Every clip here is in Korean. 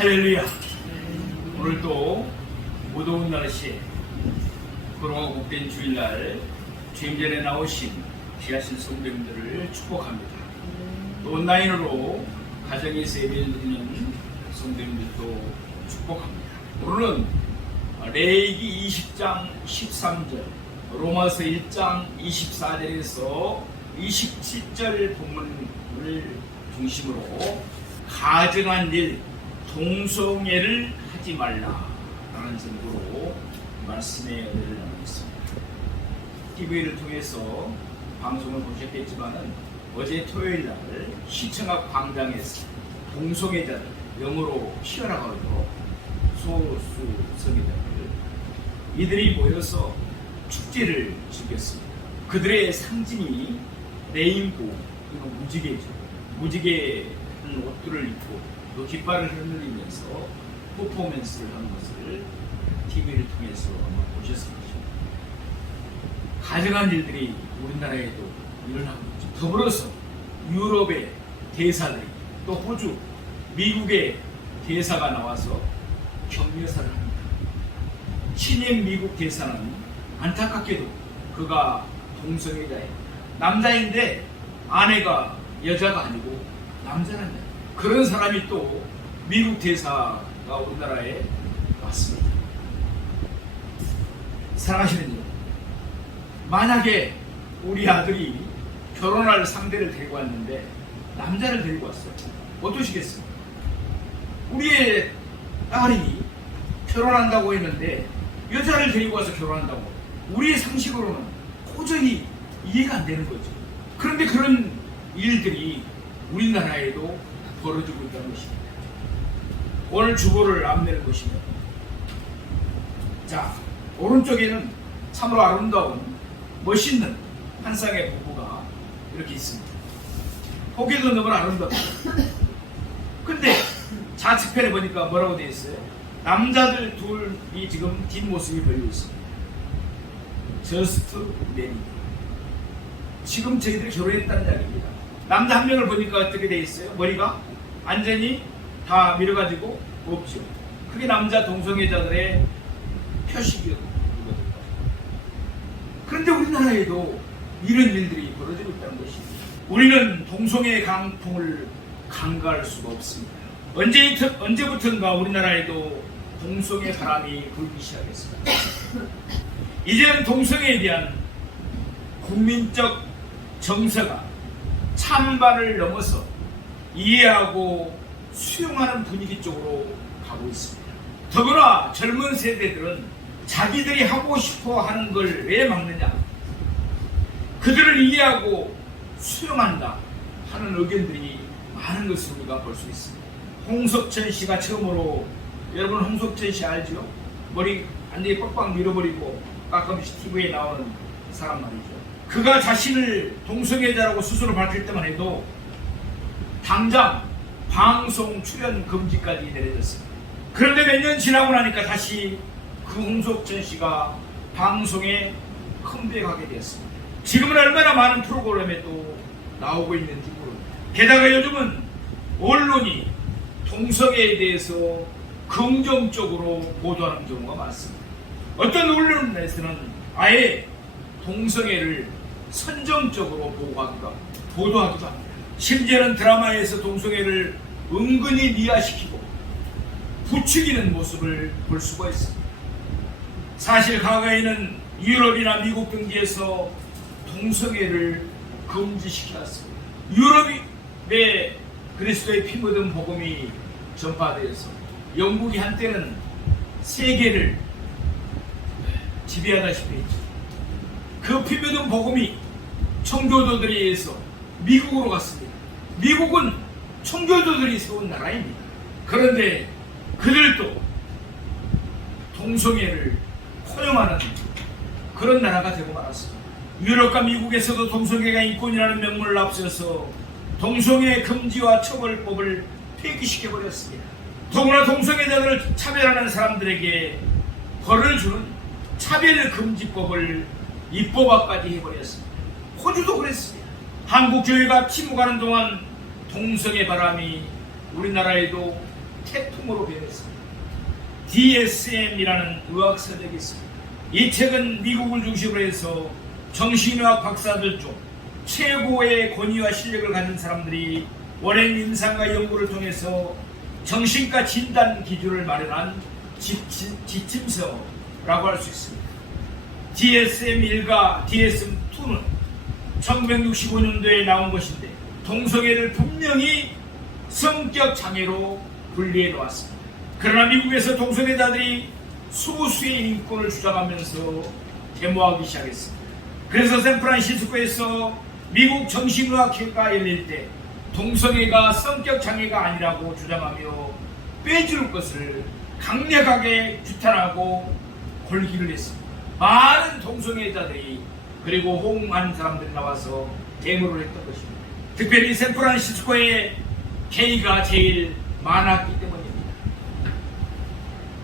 할렐루야. 오늘도 무더운 날씨에 거룩하고 복된 주일날 주임전에 나오신 귀하신 성도님들을 축복합니다. 또 온라인으로 가정에서 예배를 드리는 성도님들도 축복합니다. 오늘은 레위기 20장 13절, 로마서 1장 24절에서 27절 본문을 중심으로 가증한 일, 동성애를 하지 말라 라는 제목으로 말씀의 은혜를 나누겠습니다. TV를 통해서 방송을 보셨겠지만 어제 토요일날 시청 앞 광장에서 동성애자들, 영어로 피어라고 하죠, 소수 성애자들 이들이 모여서 축제를 즐겼습니다. 그들의 상징이 레인보우, 무지개죠. 무지개 옷들을 입고 또 깃발을 흔들리면서 퍼포먼스를 하는 것을 TV를 통해서 아마 보셨을 것입니다. 가증한 일들이 우리나라에도 일어나고 있죠. 더불어서 유럽의 대사들이, 또 호주, 미국의 대사가 나와서 격려사를 합니다. 신임 미국 대사는 안타깝게도 그가 동성애자예요. 남자인데 아내가 여자가 아니고 남자란 말. 그런 사람이 또 미국 대사가 우리나라에 왔습니다. 사랑하시는 여러분, 만약에 우리 아들이 결혼할 상대를 데리고 왔는데 남자를 데리고 왔어요. 어떠시겠습니까? 우리의 딸이 결혼한다고 했는데 여자를 데리고 와서 결혼한다고, 우리의 상식으로는 도저히 이해가 안 되는 거죠. 그런데 그런 일들이 우리나라에도 벌어지고 있다는 것입니다. 오늘 주보를 앞내는 것이며, 자, 오른쪽에는 참으로 아름다운 멋있는 한 쌍의 부부가 이렇게 있습니다. 보기에도 너무 아름답다. 근데 좌측편에 보니까 뭐라고 되어 있어요? 남자들 둘이 지금 뒷모습이 보이고 있습니다. Just married. 지금 저희들이 결혼했다는 이야기입니다. 남자 한 명을 보니까 어떻게 되어 있어요? 머리가 완전히 다 밀어가지고 없죠. 그게 남자 동성애자들의 표식이거든요. 그런데 우리나라에도 이런 일들이 벌어지고 있다는 것입니다. 우리는 동성애 강풍을 간과할 수가 없습니다. 언제부턴가 우리나라에도 동성애 바람이 불기 시작했습니다. 이제는 동성애에 대한 국민적 정서가 찬반을 넘어서 이해하고 수용하는 분위기 쪽으로 가고 있습니다. 더구나 젊은 세대들은 자기들이 하고 싶어 하는 걸 왜 막느냐, 그들을 이해하고 수용한다 하는 의견들이 많은 것을 우리가 볼 수 있습니다. 홍석천 씨가 처음으로, 여러분 홍석천 씨 알죠? 머리 완전히 빡빡 밀어버리고 가끔씩 TV에 나오는 사람 말이죠. 그가 자신을 동성애자라고 스스로 밝힐 때만 해도 당장 방송 출연 금지까지 내려졌습니다. 그런데 몇 년 지나고 나니까 다시 그 홍석천 씨가 방송에 컴백하게 되었습니다. 지금은 얼마나 많은 프로그램에 또 나오고 있는지 모릅니다. 게다가 요즘은 언론이 동성애에 대해서 긍정적으로 보도하는 경우가 많습니다. 어떤 언론에서는 아예 동성애를 선정적으로 보도하기도 합니다. 심지어는 드라마에서 동성애를 은근히 미화시키고 부추기는 모습을 볼 수가 있습니다. 사실 과거에는 유럽이나 미국 등지에서 동성애를 금지시켰습니다. 유럽의 그리스도의 피 묻은 복음이 전파되어서 영국이 한때는 세계를 지배하다시피 했죠. 그 피 묻은 복음이 청교도들에 의해서 미국으로 갔습니다. 미국은 청교도들이 세운 나라입니다. 그런데 그들도 동성애를 허용하는 그런 나라가 되고 말았습니다. 유럽과 미국에서도 동성애가 인권이라는 명물을 앞세워서 동성애 금지와 처벌법을 폐기시켜버렸습니다. 더구나 동성애자들을 차별하는 사람들에게 벌을 주는 차별금지법을 입법화까지 해버렸습니다. 호주도 그랬습니다. 한국 교회가 침묵하는 동안 동성애 바람이 우리나라에도 태풍으로 변했습니다. DSM이라는 의학 서적이 있습니다. 이 책은 미국을 중심으로 해서 정신의학 박사들 중 최고의 권위와 실력을 가진 사람들이 오랜 임상과 연구를 통해서 정신과 진단 기준을 마련한 지침서라고 할 수 있습니다. DSM-1과 DSM-2는 1965년도에 나온 것인데 동성애를 분명히 성격 장애로 분리해 놓았습니다. 그러나 미국에서 동성애자들이 소수의 인권을 주장하면서 데모하기 시작했습니다. 그래서 샌프란시스코에서 미국 정신의학회가 열릴 때 동성애가 성격 장애가 아니라고 주장하며 빼줄 것을 강력하게 규탄하고 걸기를 했습니다. 많은 동성애자들이 그리고 호응한 사람들이 나와서 데모를 했던 것입니다. 특별히 샌프란시스코에 게이가 제일 많았기 때문입니다.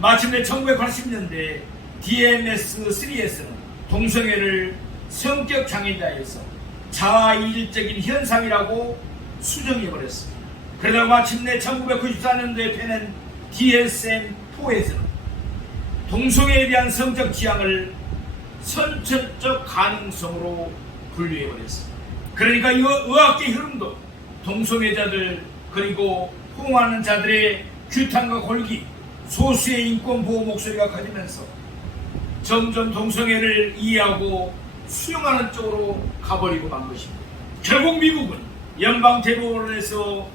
마침내 1980년대 DMS-3에서는 동성애를 성격 장애자에서 자아이질적인 현상이라고 수정해버렸습니다. 그러다 마침내 1994년도에 펴낸 DSM-4에서는 동성애에 대한 성적 지향을 선천적 가능성으로 분류해버렸습니다. 그러니까 이 의학계 흐름도 동성애자들 그리고 호응하는 자들의 규탄과 골기, 소수의 인권 보호 목소리가 커지면서 점점 동성애를 이해하고 수용하는 쪽으로 가버리고 만 것입니다. 결국 미국은 연방 대법원에서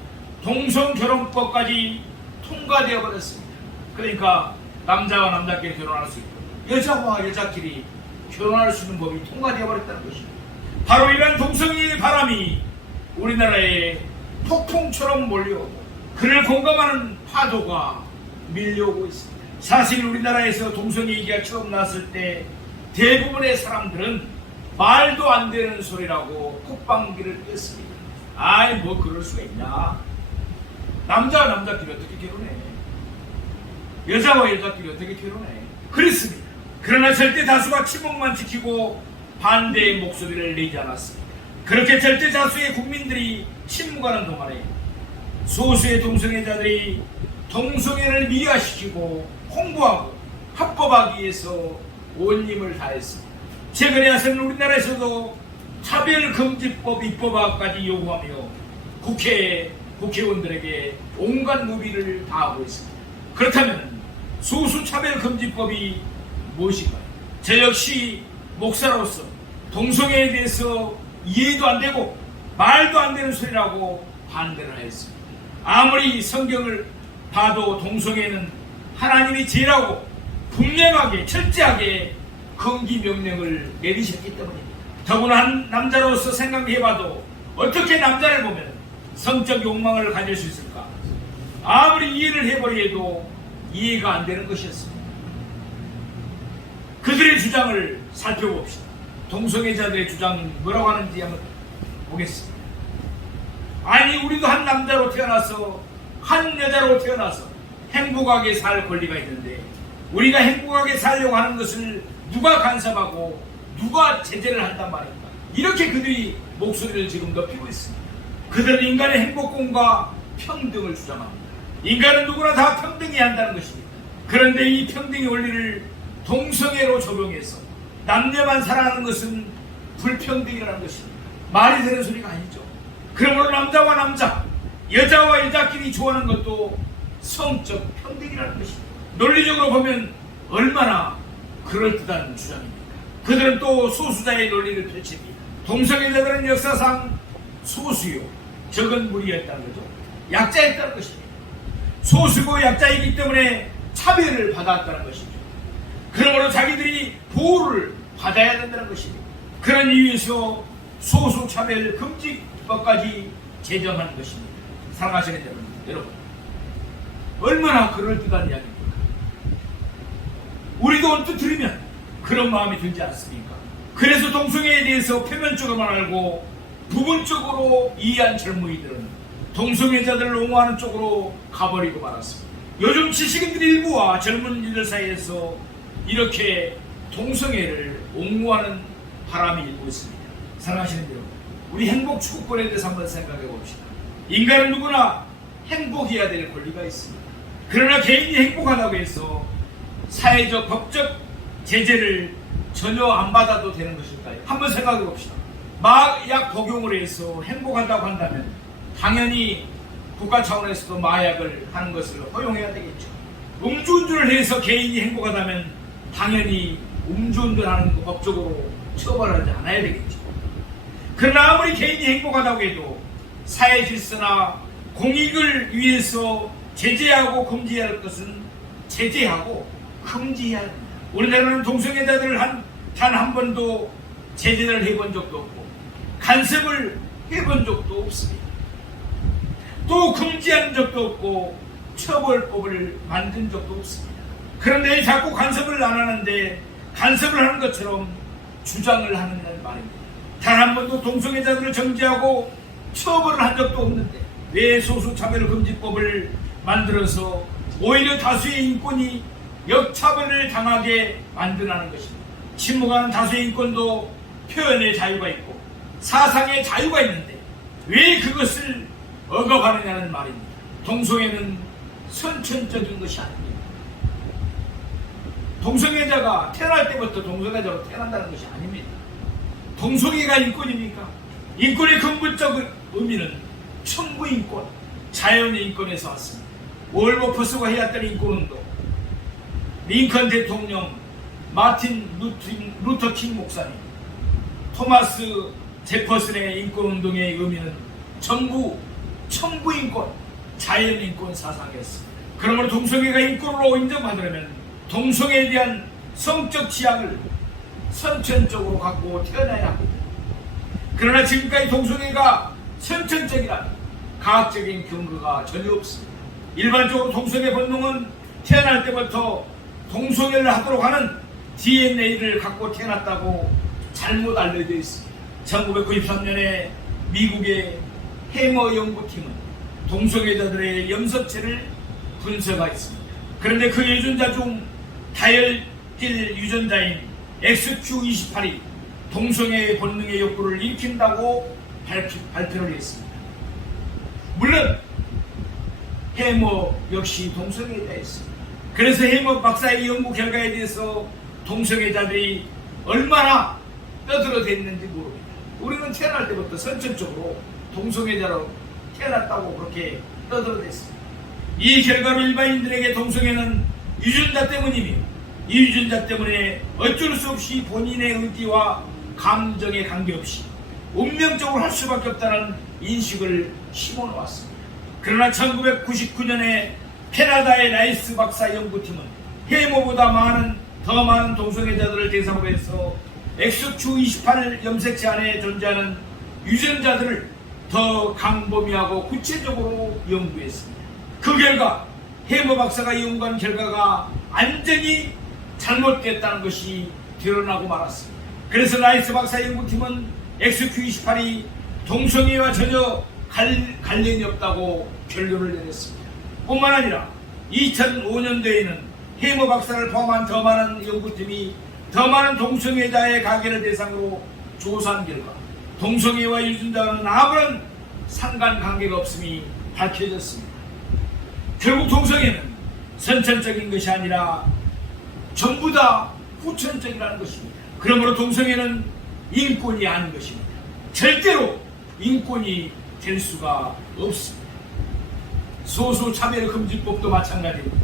동성결혼법까지 통과되어 버렸습니다. 그러니까 남자와 남자끼리 결혼할 수 있고 여자와 여자끼리 결혼할 수 있는 법이 통과되어 버렸다는 것입니다. 바로 이런 동성애의 바람이 우리나라에 폭풍처럼 몰려오고 그를 공감하는 파도가 밀려오고 있습니다. 사실 우리나라에서 동성애 얘기가 처음 나왔을 때 대부분의 사람들은 말도 안 되는 소리라고 콧방귀를 뀌었습니다. 아이 뭐 그럴 수가 있나. 남자와 남자끼리 어떻게 결혼해. 여자와 여자끼리 어떻게 결혼해. 그랬습니다. 그러나 절대 다수가 침묵만 지키고 반대의 목소리를 내지 않았습니다. 그렇게 절대 다수의 국민들이 침묵하는 동안에 소수의 동성애자들이 동성애를 미화시키고 홍보하고 합법하기 위해서 온 힘을 다했습니다. 최근에 와서는 우리나라에서도 차별금지법 입법화까지 요구하며 국회의원들에게 온갖 노비를 다하고 있습니다. 그렇다면 소수차별금지법이 무엇인가요? 저 역시 목사로서 동성애에 대해서 이해도 안 되고 말도 안 되는 소리라고 반대를 하였습니다. 아무리 성경을 봐도 동성애는 하나님이 죄라고 분명하게 철저하게 금기 명령을 내리셨기 때문입니다. 더구나 한 남자로서 생각해봐도 어떻게 남자를 보면 성적 욕망을 가질 수 있을까? 아무리 이해를 해버려도 이해가 안 되는 것이었습니다. 그들의 주장을 살펴봅시다. 동성애자들의 주장이 뭐라고 하는지 한번 보겠습니다. 아니 우리도 한 남자로 태어나서 한 여자로 태어나서 행복하게 살 권리가 있는데 우리가 행복하게 살려고 하는 것을 누가 간섭하고 누가 제재를 한단 말입니까? 이렇게 그들이 목소리를 지금 높이고 있습니다. 그들은 인간의 행복권과 평등을 주장합니다. 인간은 누구나 다 평등해야 한다는 것입니다. 그런데 이 평등의 원리를 동성애로 적용해서 남녀만 사랑하는 것은 불평등이라는 것입니다. 말이 되는 소리가 아니죠. 그러므로 남자와 남자, 여자와 여자끼리 좋아하는 것도 성적 평등이라는 것입니다. 논리적으로 보면 얼마나 그럴듯한 주장입니까? 그들은 또 소수자의 논리를 펼칩니다. 동성애자들은 역사상 소수요, 적은 무리였다는 거죠. 약자였다는 것입니다. 소수고 약자이기 때문에 차별을 받았다는 것이죠. 그러므로 자기들이 보호를 받아야 된다는 것입니다. 그런 이유에서 소수차별 금지법까지 제정하는 것입니다. 사랑하시는 여러분, 얼마나 그럴듯한 이야기입니까? 우리도 언뜻 들으면 그런 마음이 들지 않습니까? 그래서 동성애에 대해서 표면적으로만 알고 부분적으로 이해한 젊은이들은 동성애자들을 옹호하는 쪽으로 가버리고 말았습니다. 요즘 지식인들 일부와 젊은이들 사이에서 이렇게 동성애를 옹호하는 바람이 일고 있습니다. 사랑하시는 여러분, 우리 행복 추구권에 대해서 한번 생각해 봅시다. 인간은 누구나 행복해야 될 권리가 있습니다. 그러나 개인이 행복하다고 해서 사회적 법적 제재를 전혀 안 받아도 되는 것일까요? 한번 생각해 봅시다. 마약 복용을 해서 행복하다고 한다면 당연히 국가 차원에서도 마약을 하는 것을 허용해야 되겠죠. 음주운전을 해서 개인이 행복하다면 당연히 음주운전하는 거 법적으로 처벌하지 않아야 되겠죠. 그러나 아무리 개인이 행복하다고 해도 사회 질서나 공익을 위해서 제재하고 금지해야 할 것은 제재하고 금지해야 합니다. 우리나라는 동성애자들을 단 한 번도 제재를 해본 적도 없고 간섭을 해본 적도 없습니다. 또 금지한 적도 없고 처벌법을 만든 적도 없습니다. 그런데 자꾸 간섭을 안 하는데 간섭을 하는 것처럼 주장을 하는 말입니다. 단 한 번도 동성애자들을 정지하고 처벌을 한 적도 없는데 왜 소수차별금지법을 만들어서 오히려 다수의 인권이 역차별을 당하게 만드라는 것입니다. 침묵하는 다수의 인권도 표현의 자유가 있고 사상의 자유가 있는데 왜 그것을 억압하느냐는 말입니다. 동성애는 선천적인 것이 아닙니다. 동성애자가 태어날 때부터 동성애자로 태어난다는 것이 아닙니다. 동성애가 인권입니까? 인권의 근본적 의미는 청구인권, 자연의 인권에서 왔습니다. 월버퍼스가 해왔던 인권운동, 링컨 대통령, 마틴 루터킹 목사님, 토마스 제퍼슨의 인권운동의 의미는 전부 청구인권, 자연인권 사상이었습니다. 그러므로 동성애가 인권으로 인정받으려면 동성애에 대한 성적 취향을 선천적으로 갖고 태어나야 합니다. 그러나 지금까지 동성애가 선천적이란 과학적인 근거가 전혀 없습니다. 일반적으로 동성애 본능은 태어날 때부터 동성애를 하도록 하는 DNA를 갖고 태어났다고 잘못 알려져 있습니다. 1993년에 미국의 해머 연구팀은 동성애자들의 염소체를 분석했습니다. 그런데 그 유전자 중 다혈질 유전자인 XQ28이 동성애 본능의 욕구를 일으킨다고 발표를 했습니다. 물론 해머 역시 동성애자였습니다. 그래서 해머 박사의 연구 결과에 대해서 동성애자들이 얼마나 떠들어댔는지 모릅니다. 우리는 태어날 때부터 선천적으로 동성애자로 태어났다고 그렇게 떠들어댔습니다. 이 결과로 일반인들에게 동성애는 유전자 때문이며 이 유전자 때문에 어쩔 수 없이 본인의 의지와 감정에 관계없이 운명적으로 할 수밖에 없다는 인식을 심어놓았습니다. 그러나 1999년에 캐나다의 라이스 박사 연구팀은 해머보다 더 많은 동성애자들을 대상으로 해서 XQ28 염색체 안에 존재하는 유전자들을 더 광범위하고 구체적으로 연구했습니다. 그 결과 해머 박사가 연구한 결과가 완전히 잘못됐다는 것이 드러나고 말았습니다. 그래서 라이스 박사 연구팀은 XQ28이 동성애와 전혀 관련이 없다고 결론을 내렸습니다. 뿐만 아니라 2005년도에는 해머 박사를 포함한 더 많은 연구팀이 더 많은 동성애자의 가계를 대상으로 조사한 결과 동성애와 유전자와는 아무런 상관관계가 없음이 밝혀졌습니다. 결국 동성애는 선천적인 것이 아니라 전부 다 후천적이라는 것입니다. 그러므로 동성애는 인권이 아닌 것입니다. 절대로 인권이 될 수가 없습니다. 소수차별금지법도 마찬가지입니다.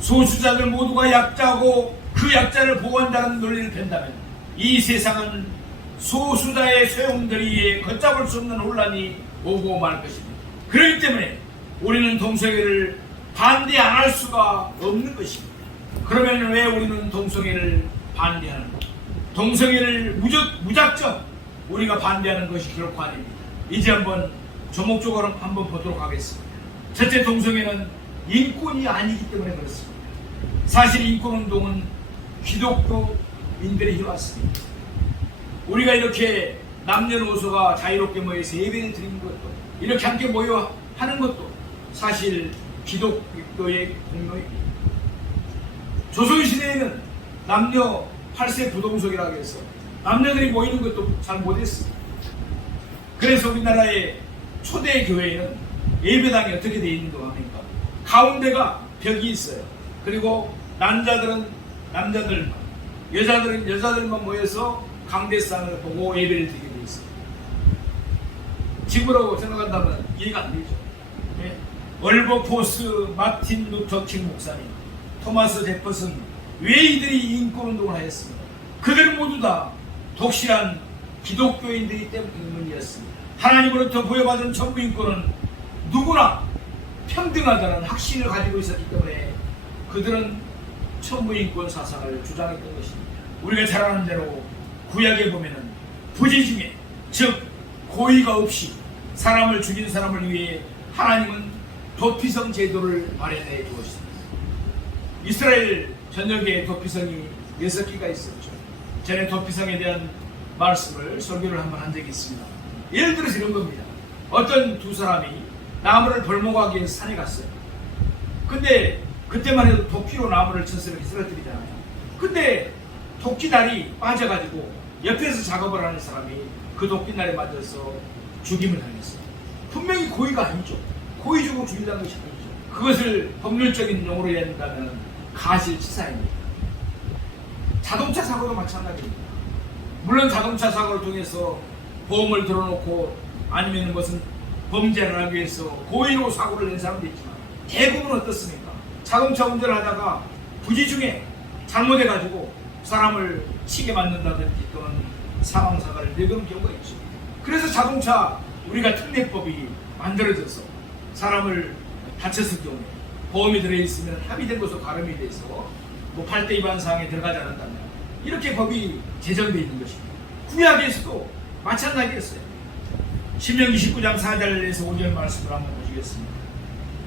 소수자들 모두가 약자고 그 약자를 보호한다는 논리를 팬다면 이 세상은 소수자의 소용돌이에 걷잡을 수 없는 혼란이 오고 말 것입니다. 그렇기 때문에 우리는 동성애를 반대 안 할 수가 없는 것입니다. 그러면 왜 우리는 동성애를 반대하는 것? 동성애를 무작정 우리가 반대하는 것이 결코 아닙니다. 이제 한번 조목조목 한번 보도록 하겠습니다. 첫째, 동성애는 인권이 아니기 때문에 그렇습니다. 사실 인권운동은 기독교인들이 해왔습니다. 우리가 이렇게 남녀노소가 자유롭게 모여서 예배를 드리는 것도 이렇게 함께 모여 하는 것도 사실 기독교의 공로입니다. 조선시대에는 남녀 8세 부동석이라고 해서 남녀들이 모이는 것도 잘 못했습니다. 그래서 우리나라의 초대 교회는 예배당이 어떻게 되어 있는 거 합니까? 가운데가 벽이 있어요. 그리고 남자들은 남자들만, 여자들은 여자들만 모여서 강대상을 보고 예배를 드리게 돼 있어요. 지구라고 생각한다면 이해가 안 되죠. 네? 월버포스 마틴 루터 킹 목사님, 토마스 제퍼슨, 왜 이들이 인권운동을 하였습니다. 그들은 모두 다 독실한 기독교인들이 때문이었습니다. 하나님으로부터 부여받은 천부인권은 누구나 평등하다는 확신을 가지고 있었기 때문에 그들은 천부인권 사상을 주장했던 것입니다. 우리가 잘 아는 대로 구약에 보면은 부지 중에, 즉 고의가 없이 사람을 죽인 사람을 위해 하나님은 도피성 제도를 마련해 주었습니다. 이스라엘 전역에 도피성이 6개가 있었죠. 전에 도피성에 대한 말씀을 설교를 한번 한 적이 있습니다. 예를 들어서 이런 겁니다. 어떤 두 사람이 나무를 벌목하기 위해서 산에 갔어요. 근데 그때만 해도 도끼로 나무를 쳐서 이렇게 쓰러뜨리잖아요. 근데 도끼날이 빠져가지고 옆에서 작업을 하는 사람이 그 도끼날에 맞아서 죽임을 당했어요. 분명히 고의가 아니죠. 고의적으로 죽인다는 것이 아니죠. 그것을 법률적인 용어로 이야기한다면 가실치사입니다. 자동차 사고도 마찬가지입니다. 물론 자동차 사고를 통해서 보험을 들어놓고 아니면 무슨 범죄를 하기 위해서 고의로 사고를 낸 사람도 있지만 대부분 어떻습니까? 자동차 운전을 하다가 부지 중에 잘못해가지고 사람을 치게 만든다든지 또는 사망사고를 내는 경우가 있죠. 그래서 자동차 우리가 특례법이 만들어져서 사람을 다쳤을 경우에 보험이 들어있으면 합의된 것으로 가름이 돼서 뭐 8대 위반 사항에 들어가지 않았다면 이렇게 법이 제정되어 있는 것입니다. 구약에서도 마찬가지였어요. 신명기 19장 4절에서 5절 말씀을 한번 보시겠습니다.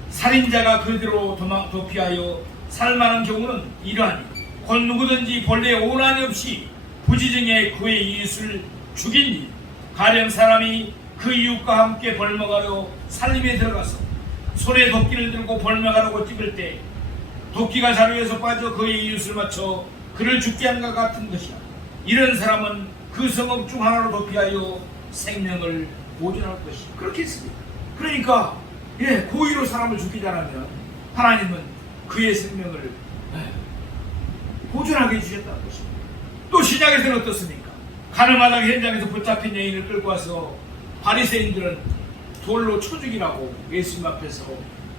살인자가 그대로 도피하여 살만한 경우는 이러하니 곧 누구든지 본래 원한이 없이 부지중에 그의 이웃을 죽인 일, 가령 사람이 그 이웃과 함께 벌목하려 살림에 들어가서 손에 도끼를 들고 벌목하려고 찍을 때 도끼가 자루에서 빠져 그의 이웃을 맞춰 그를 죽게 한 것 같은 것이야. 이런 사람은 그 성읍 중 하나로 도피하여 생명을 보존할 것이. 그렇게 했습니다. 그러니까 고의로 사람을 죽이자라면 하나님은 그의 생명을 보존하게 해주셨다는 것입니다. 또 신약에서는 어떻습니까? 가늠하다가 현장에서 붙잡힌 여인을 끌고 와서 바리새인들은 돌로 쳐 죽이라고 예수님 앞에서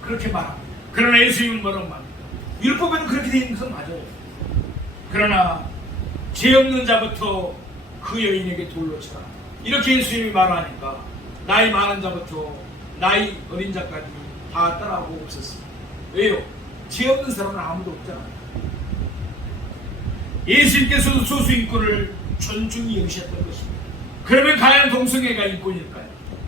그렇게 말합니다. 그러나 예수님은 뭐라고 말합니까? 율법에는 그렇게 되어 있는 것은 맞아요. 그러나 죄 없는 자부터 그 여인에게 돌로 쳐라. 이렇게 예수님이 말하니까 나이 많은 자부터 나이 어린 자까지 다 따라오고 없었습니다. 왜요? 죄 없는 사람은 아무도 없잖아요. 예수님께서도 소수인권을 존중히 여기셨던 것입니다. 그러면 과연 동성애가 인권일까요?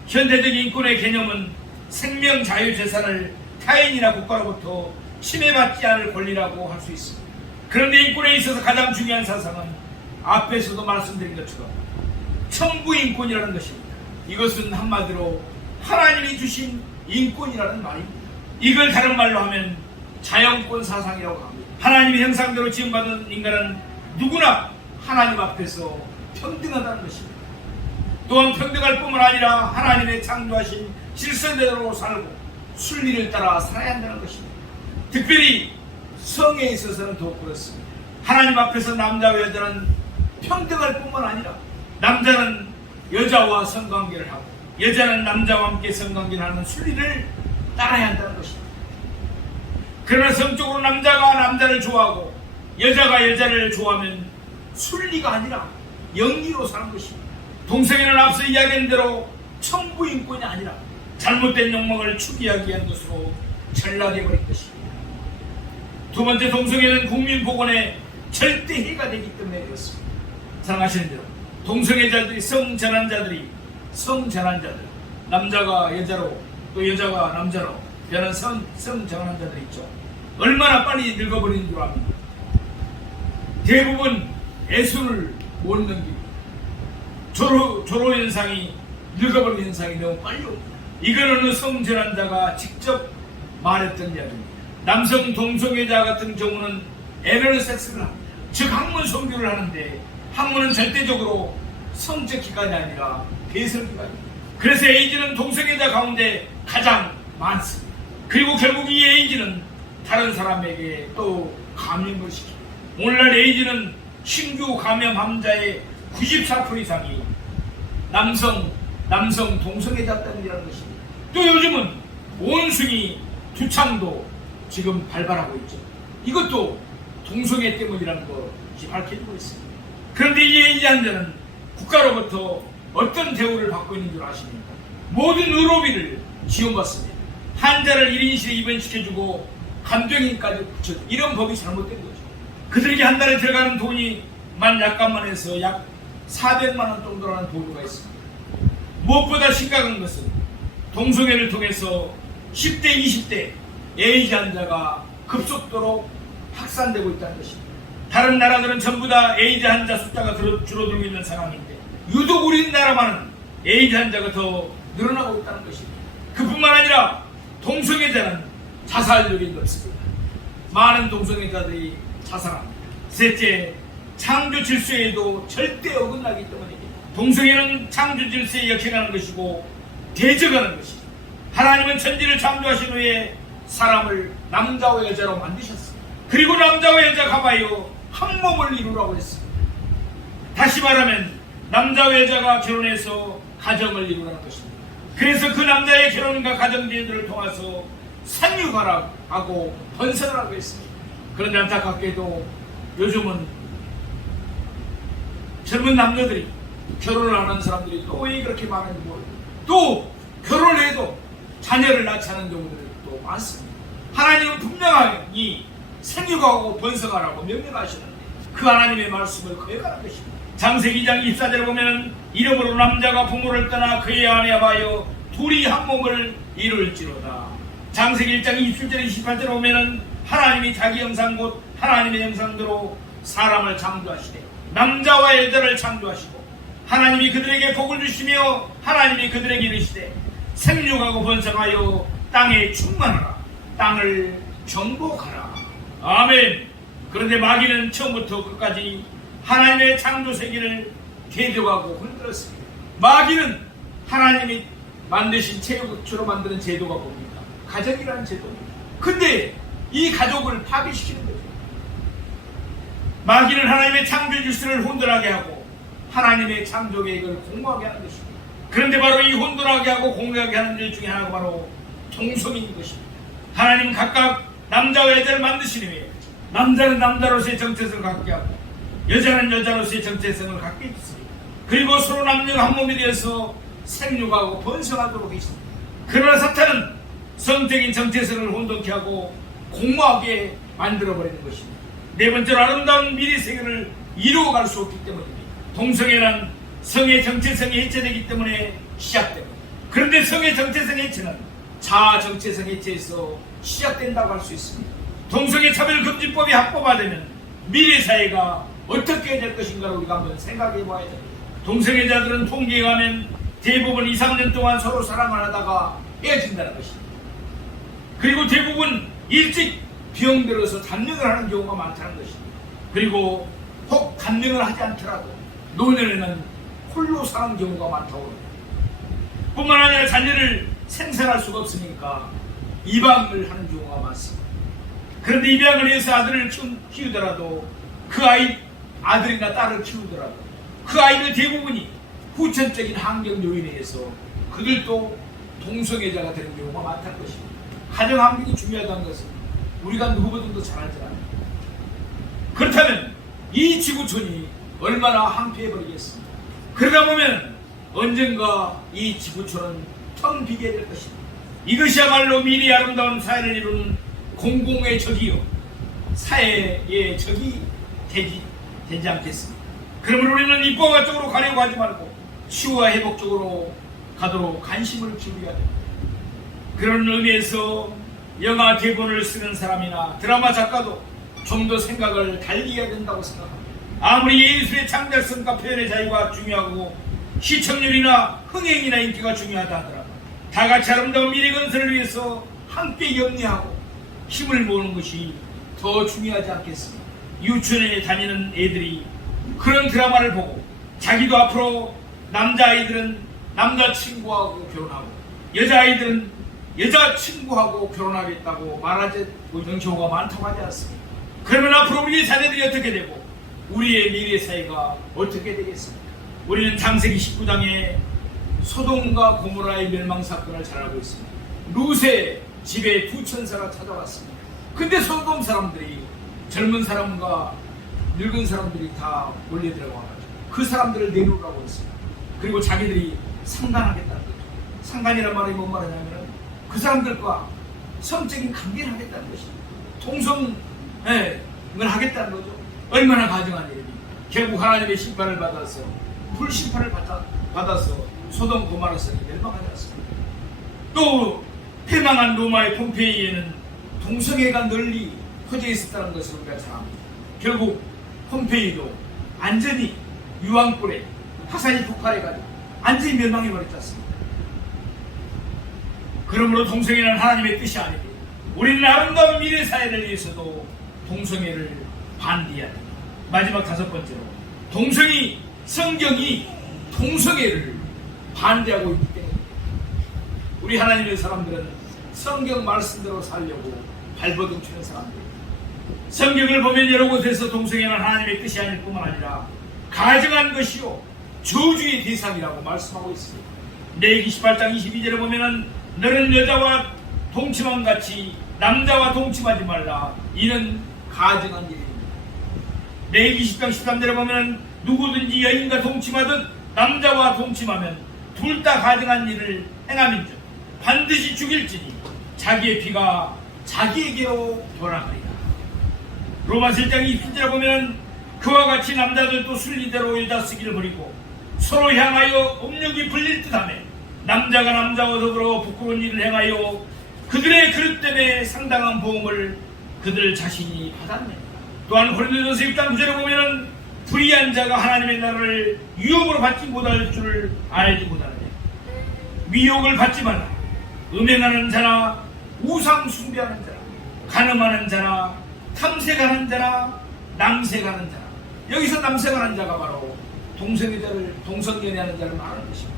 현대적인 인권의 개념은 생명 자유재산을 타인이나 국가로부터 침해받지 않을 권리라고 할 수 있습니다. 그런데 인권에 있어서 가장 중요한 사상은 앞에서도 말씀드린 것처럼 천부인권이라는 것입니다. 이것은 한마디로 하나님이 주신 인권이라는 말입니다. 이걸 다른 말로 하면 자연권 사상이라고 합니다. 하나님의 형상대로 지음받은 인간은 누구나 하나님 앞에서 평등하다는 것입니다. 또한 평등할 뿐만 아니라 하나님의 창조하신 질서대로 살고 순리를 따라 살아야 한다는 것입니다. 특별히 성에 있어서는 더욱 그렇습니다. 하나님 앞에서 남자와 여자는 평등할 뿐만 아니라 남자는 여자와 성관계를 하고 여자는 남자와 함께 성관계를 하는 순리를 따라야 한다는 것입니다. 그러나 성적으로 남자가 남자를 좋아하고 여자가 여자를 좋아하면 순리가 아니라 영리로 사는 것입니다. 동성애는 앞서 이야기한 대로 천부인권이 아니라 잘못된 욕망을 추구하기 위한 것으로 전락해버린 것입니다. 두 번째, 동성애는 국민보건에 절대 해가 되기 때문에 그렇습니다. 사랑하시는 대로 동성애자들이 성전환자들 남자가 여자로 또 여자가 남자로 변한 성전환자들 있죠. 얼마나 빨리 늙어버리는 줄 압니다. 대부분 애수를 못 넘깁니다. 졸호 현상이 늙어버리는 현상이 너무 빨리 옵니다. 이건 어느 성전환자가 직접 말했던 이야기입니다. 남성 동성애자 같은 경우는 애널 섹스를 합니다. 즉 학문 성교를 하는데 학문은 절대적으로 성적 기간이 아니라 배설 기간입니다. 그래서 에이즈는 동성애자 가운데 가장 많습니다. 그리고 결국 이 에이즈는 다른 사람에게 또 감염을 시킵니다. 오늘날 에이즈는 신규 감염 환자의 94% 이상이 남성 동성애자 때문이라는 것입니다. 또 요즘은 원숭이 두창도 지금 발발하고 있죠. 이것도 동성애 때문이라는 것이 밝혀지고 있습니다. 그런데 이 에이즈 환자는 국가로부터 어떤 대우를 받고 있는 줄 아십니까? 모든 의료비를 지원받습니다. 환자를 1인실에 입원시켜주고 간병인까지 붙여주고, 이런 법이 잘못된 거죠. 그들에게 한 달에 들어가는 돈이 약간만 해서 약 400만 원 정도라는 보도가 있습니다. 무엇보다 심각한 것은 동성애를 통해서 10대, 20대 에이즈 환자가 급속도로 확산되고 있다는 것입니다. 다른 나라들은 전부 다 에이즈 환자 숫자가 줄어들고 있는 상황인데 유독 우리나라만은 에이즈 환자가 더 늘어나고 있다는 것입니다. 그뿐만 아니라 동성애자는 자살률이 높습니다. 많은 동성애자들이 자살합니다. 셋째, 창조 질서에도 절대 어긋나기 때문입니다. 동성애는 창조 질서에 역행하는 것이고 대적하는 것입니다. 하나님은 천지를 창조하신 후에 사람을 남자와 여자로 만드셨습니다. 그리고 남자와 여자 가봐요 한 몸을 이루라고 했습니다. 다시 말하면 남자와 여자가 결혼해서 가정을 이루라는 것입니다. 그래서 그 남자의 결혼과 가정제도를 통해서 생육하라고 번성하라고 했습니다. 그런데 안타깝게도 요즘은 젊은 남녀들이 결혼을 안 하는 사람들이 또 왜 그렇게 많은지 모르고 또 결혼을 해도 자녀를 낳지 않은 경우들이 또 많습니다. 하나님은 분명히 생육하고 번성하라고 명령하시는데 그 하나님의 말씀을 거역하는 것입니다. 창세기 2장 24절을 보면 이러므로 남자가 부모를 떠나 그의 아내와 하여 둘이 한 몸을 이룰지로다. 창세기 1장 27절 28절을 보면 하나님이 자기 형상 곧 하나님의 형상대로 사람을 창조하시되 남자와 여자를 창조하시고 하나님이 그들에게 복을 주시며 하나님이 그들에게 이르시되 생육하고 번성하여 땅에 충만하라 땅을 정복하라. 아멘. 그런데 마귀는 처음부터 끝까지 하나님의 창조 세계를 대적하고 흔들었습니다. 마귀는 하나님이 만드신 체육으로 만드는 제도가 뭡니까? 가정이라는 제도입니다. 근데 이 가족을 파괴시키는 거죠. 마귀는 하나님의 창조 질서를 혼돈하게 하고 하나님의 창조 계획을 공모하게 하는 것입니다. 그런데 바로 이 혼돈하게 하고 공모하게 하는 일 중에 하나가 바로 동성애인 것입니다. 하나님은 각각 남자와 여자를 만드신 후에 남자는 남자로서의 정체성을 갖게 하고 여자는 여자로서의 정체성을 갖게 했습니다. 그리고 서로 남녀가 한 몸이 되어서 생육하고 번성하도록 했습니다. 그러나 사탄은 성적인 정체성을 혼돈케 하고 공모하게 만들어버리는 것입니다. 네 번째로 아름다운 미래 세계를 이루어갈 수 없기 때문입니다. 동성애는 성의 정체성이 해체되기 때문에 시작됩니다. 그런데 성의 정체성 해체는 자아 정체성 해체에서 시작된다고 할 수 있습니다. 동성애 차별금지법이 합법화되면 미래 사회가 어떻게 될 것인가를 우리가 한번 생각해 봐야 됩니다. 동성애자들은 통계에 가면 대부분 2, 3년 동안 서로 사랑을 하다가 헤어진다는 것입니다. 그리고 대부분 일찍 병들어서 단명을 하는 경우가 많다는 것입니다. 그리고 혹 단명을 하지 않더라도 노년에는 홀로 사는 경우가 많다고 합니다. 뿐만 아니라 자녀를 생산할 수가 없으니까 입양을 하는 경우가 많습니다. 그런데 입양을 해서 아들을 키우더라도 그 아들이나 딸을 키우더라도 그 아이들 대부분이 후천적인 환경 요인에 의해서 그들도 동성애자가 되는 경우가 많다는 것입니다. 가정 환경이 중요하다는 것은 우리가 누구보다도 잘 알잖아요. 그렇다면 이 지구촌이 얼마나 황폐해버리겠습니까? 그러다 보면 언젠가 이 지구촌은 텅 비게 될 것입니다. 이것이야말로 미래의 아름다운 사회를 이루는 공공의 적이요 사회의 적이 되지 않겠습니다. 그러므로 우리는 입법화 쪽으로 가려고 하지 말고 치유와 회복 쪽으로 가도록 관심을 기울여야 됩니다. 그런 의미에서 영화 대본을 쓰는 사람이나 드라마 작가도 좀 더 생각을 달리 해야 된다고 생각합니다. 아무리 예술의 창작성과 표현의 자유가 중요하고 시청률이나 흥행이나 인기가 중요하다 하더라도 다 같이 아름다운 미래 건설을 위해서 함께 염려하고 힘을 모으는 것이 더 중요하지 않겠습니까? 유치원에 다니는 애들이 그런 드라마를 보고 자기도 앞으로 남자아이들은 남자친구하고 결혼하고 여자아이들은 여자친구하고 결혼하겠다고 말하지 못하는 경우가 많다고 하지 않습니까? 그러면 앞으로 우리의 자녀들이 어떻게 되고 우리의 미래 사회가 어떻게 되겠습니까? 우리는 창세기 19장에 소돔과 고모라의 멸망 사건을 잘 알고 있습니다. 룻의 집에 두 천사가 찾아왔습니다. 근데 소돔 사람들이 젊은 사람과 늙은 사람들이 다 몰려 들어가가지고 그 사람들을 내놓으라고 했습니다. 그리고 자기들이 상간하겠다는 거죠. 상간이란 말이 뭔 말이냐면 그 사람들과 성적인 관계를 하겠다는 것입니다. 동성을 하겠다는 거죠. 얼마나 가증한 일입니까? 결국 하나님의 심판을 받아서 불심판을 받아서 소돔 고모라 성이 멸망하지 않습니다. 또 패망한 로마의 폼페이에는 동성애가 널리 퍼져 있었다는 것을 우리가 잘 압니다. 결국 폼페이도 완전히 유황불에 화산이 폭발해가지고 완전히 멸망해버렸지 않습니까? 그러므로 동성애는 하나님의 뜻이 아니고 우리는 아름다운 미래 사회를 위해서도 동성애를 반대해야 됩니다. 마지막 다섯 번째로 성경이 동성애를 반대하고 있기 때문에 우리 하나님의 사람들은 성경 말씀대로 살려고 발버둥 치는 사람들입니다. 성경을 보면 여러 곳에서 동성애는 하나님의 뜻이 아닐 뿐만 아니라 가증한 것이요 저주의 대상이라고 말씀하고 있습니다. 레위기 18장 22절에 보면은 너는 여자와 동침함 같이 남자와 동침하지 말라. 이는 가증한 일입니다. 레위기 10장 13절에 보면 누구든지 여인과 동침하듯 남자와 동침하면 둘 다 가증한 일을 행함인즉 반드시 죽일지니 자기의 피가 자기에게로 돌아가리라. 로마 7장 20절에 보면 그와 같이 남자들도 순리대로 일다쓰기를 버리고 서로 향하여 업력이 불릴 듯하며 남자가 남자와 더불어 부끄러운 일을 행하여 그들의 그릇 때문에 상당한 보험을 그들 자신이 받았네. 또한 고린도전서 6장 9절에 보면 불의한 자가 하나님의 나라를 유혹으로 받지 못할 줄 알지 못하느냐. 미혹을 받지 말라. 음행하는 자나 우상 숭배하는 자나 간음하는 자나 탐색하는 자나 남색하는 자나. 여기서 남색하는 자가 바로 동성연애하는 자를 말하는 것입니다.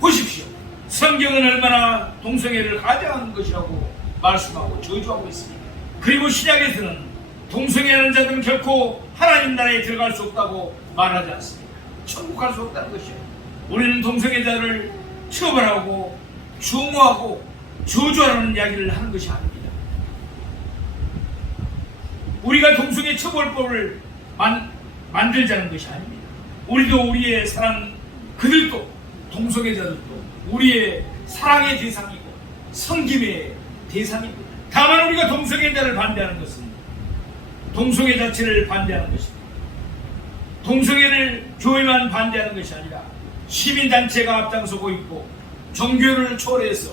보십시오. 성경은 얼마나 동성애를 가장한 것이라고 말씀하고 저주하고 있습니다. 그리고 신약에서는 동성애하는 자들은 결코 하나님 나라에 들어갈 수 없다고 말하지 않습니다. 천국 갈 수 없다는 것이에요. 우리는 동성애자를 처벌하고 중호하고 저주하라는 이야기를 하는 것이 아닙니다. 우리가 동성애 처벌법을 만들자는 것이 아닙니다. 우리도 우리의 사랑, 그들도 동성애자들도 우리의 사랑의 대상이고 섬김의 대상입니다. 다만 우리가 동성애자를 반대하는 것은 동성애 자체를 반대하는 것입니다. 동성애를 교회만 반대하는 것이 아니라 시민단체가 앞장서고 있고 종교를 초월해서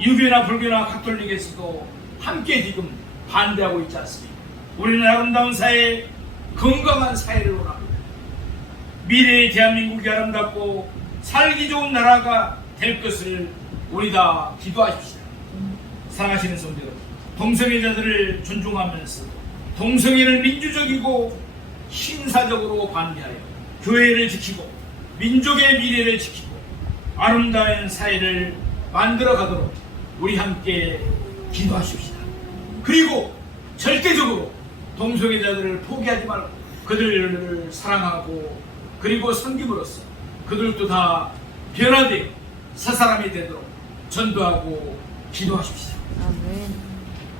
유교나 불교나 가톨릭에서도 함께 지금 반대하고 있지 않습니까? 우리는 아름다운 사회, 건강한 사회를 원합니다. 미래의 대한민국이 아름답고 살기 좋은 나라가 될 것을 우리 다 기도하십시다. 사랑하시는 성도 여러분, 동성애자들을 존중하면서 동성애를 민주적이고 신사적으로 반대하여 교회를 지키고 민족의 미래를 지키고 아름다운 사회를 만들어 가도록 우리 함께 기도하십시다. 그리고 절대적으로 동성애자들을 포기하지 말고 그들을 사랑하고 그리고 섬김으로써 그들도 다 변화되어 새 사람이 되도록 전도하고 기도하십시다. 아멘.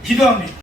기도합니다.